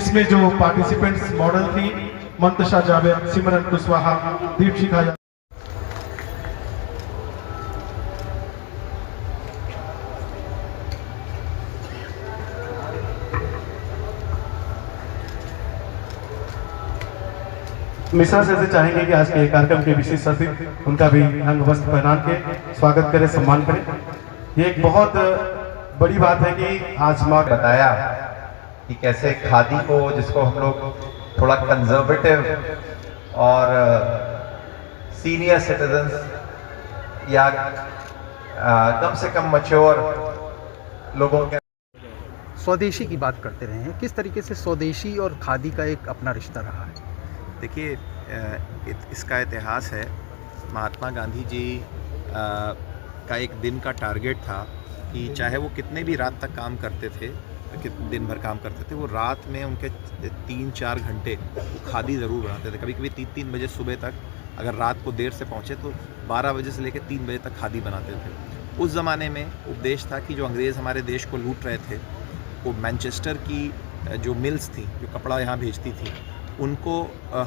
इसमें जो participants model थी मंतशा जावेद, सिमरन कुशवाहा, दीपशिखा मिश्रा से चाहेंगे कि आज के कार्यक्रम के विशेष अतिथि उनका भी अंग वस्त्र पहनान के स्वागत करें, सम्मान करें। ये एक बहुत बड़ी बात है कि आज माँ बताया कि कैसे खादी को, जिसको हम लोग थोड़ा कंजर्वेटिव और सीनियर सिटीजन्स या कम से कम मैच्योर लोगों के स्वदेशी की बात करते रहे हैं, किस तरीके से स्वदेशी और खादी का एक अपना रिश्ता रहा है? देखिए, इसका इतिहास है। महात्मा गांधी जी का एक दिन का टारगेट था कि चाहे वो कितने भी रात तक काम करते थे, दिन भर काम करते थे, वो रात में उनके 3-4 घंटे वो खादी ज़रूर बनाते थे। कभी कभी 3-3 बजे सुबह तक, अगर रात को देर से पहुँचे तो 12 बजे से लेकर 3 बजे तक खादी बनाते थे। उस ज़माने में उपदेश था कि जो अंग्रेज़ हमारे देश को लूट रहे थे, वो मैनचेस्टर की जो मिल्स थी, जो कपड़ा यहाँ भेजती थी, उनको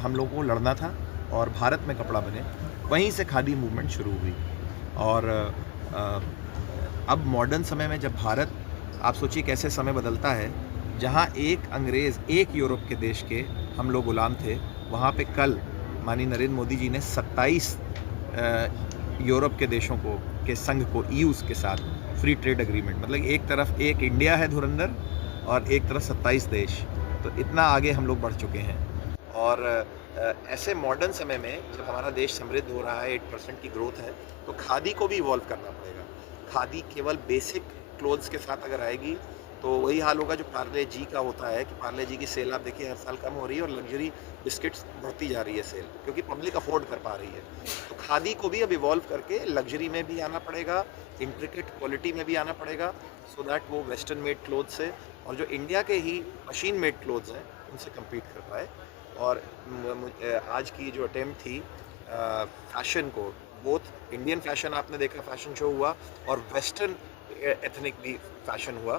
हम लोगों को लड़ना था और भारत में कपड़ा बने। वहीं से खादी मूवमेंट शुरू हुई। और अब मॉडर्न समय में जब भारत, आप सोचिए कैसे समय बदलता है, जहाँ एक अंग्रेज़, एक यूरोप के देश के हम लोग गुलाम थे, वहाँ पे कल माननीय नरेंद्र मोदी जी ने 27 यूरोप के देशों को, के संघ को, ईयूज़ के साथ फ्री ट्रेड एग्रीमेंट, मतलब एक तरफ एक इंडिया है धुरंधर और एक तरफ 27 देश। तो इतना आगे हम लोग बढ़ चुके हैं। और ऐसे मॉडर्न समय में जब हमारा देश समृद्ध हो रहा है, 8% की ग्रोथ है, तो खादी को भी इवॉल्व करना पड़ेगा। खादी केवल बेसिक क्लोथ्स के साथ अगर आएगी तो वही हाल होगा जो पार्ले जी का होता है कि पार्ले जी की सेल आप देखिए हर साल कम हो रही है और लग्जरी बिस्किट्स बढ़ती जा रही है सेल, क्योंकि पब्लिक अफोर्ड कर पा रही है। तो खादी को भी अब इवॉल्व करके लग्जरी में भी आना पड़ेगा, इंट्रिकेट क्वालिटी में भी आना पड़ेगा, सो दैट वो वेस्टर्न मेड क्लोथ से और जो इंडिया के ही मशीन मेड क्लोथ्स हैं उनसे कम्पीट कर पाए। और आज की जो अटेम्प्ट थी फैशन को, बोथ इंडियन फैशन आपने देखा, फैशन शो हुआ, और वेस्टर्न एथनिक भी फैशन हुआ,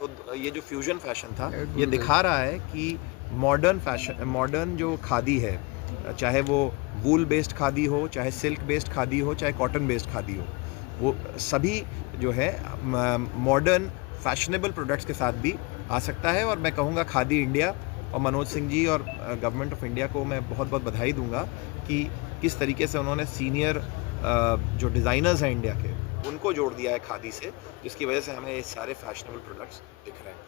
तो ये जो फ्यूजन फैशन था, ये दिखा रहा है कि मॉडर्न फैशन, मॉडर्न जो खादी है, चाहे वो वूल बेस्ड खादी हो, चाहे सिल्क बेस्ड खादी हो, चाहे कॉटन बेस्ड खादी हो, वो सभी जो है मॉडर्न फैशनेबल प्रोडक्ट्स के साथ भी आ सकता है। और मैं कहूँगा खादी इंडिया और मनोज सिंह जी और गवर्नमेंट ऑफ इंडिया को मैं बहुत बहुत बधाई दूंगा कि किस तरीके से उन्होंने सीनियर जो डिज़ाइनर्स हैं इंडिया के, उनको जोड़ दिया है खादी से, जिसकी वजह से हमें ये सारे फैशनेबल प्रोडक्ट्स दिख रहे हैं।